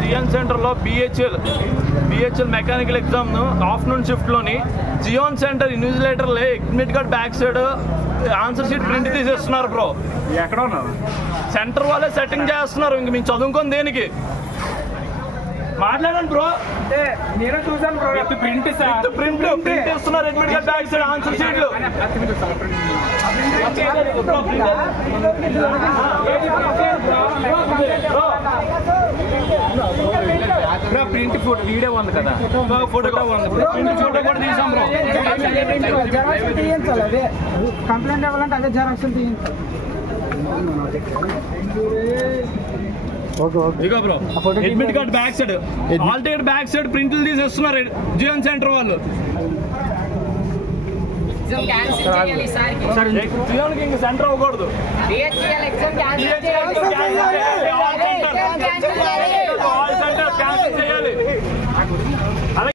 GN సెంటర్లో BHEL mechanical ఎగ్జామ్ను afternoon షిఫ్ట్లోని జియోన్ సెంటర్ ఇన్విజిలేటర్లే admit card back side answer sheet print తీసేస్తున్నారు బ్రో. ఎక్కడ ఉన్నారు సెంటర్ వాళ్ళే సెట్టింగ్ చేస్తున్నారు. ఇంక మేము చదువుకొని దేనికి మాట్లాడండి బ్రో. నేను చూసాను బ్రో. ప్రింట్ ఇస్తున్నారు admit card back side answer షీట్లు. ప్రింట్ ఫోటో వీడియో ఉంది కదా, ఫోటో కూడా తీసాం బ్రో. కంప్లైంట్ ఇవ్వాలంటే అదే జెరాక్స్ తీయించాలి. ఇదిగో bro admit card back side all ticket back side ప్రింట్లు తీసేస్తున్నారు జియోన్ సెంటర్ వాళ్ళు. జియోన్కి ఇంక సెంటర్ అవ్వకూడదు.